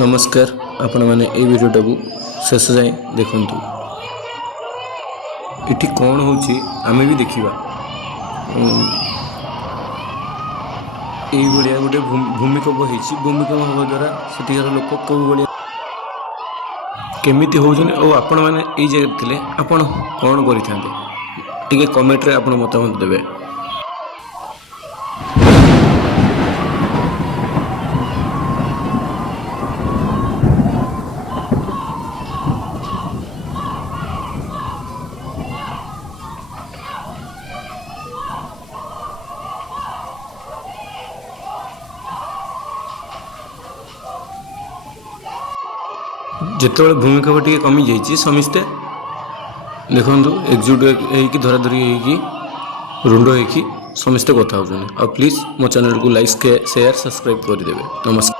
नमस्कार आपण मैंने ये वीडियोटा को शेष जाए देखु इटी कौन हो आमे भी देखा ये गोटे भूमिकंप भूमिकंप हवा द्वारा सेठिकार लोक कौ भाया केमिति होउछन और आपण मैंने ये जगह थे आपण कौन करें कमेंट रे आपण मतामत देवे। जिते भूमिकंप टी कमी जाइए समस्ते देखु एकजुट हो धराधरी हो रुंड हो समस्ते कथा हो प्लीज मो चैनल को लाइक शेयर सब्सक्राइब करदे। नमस्कार।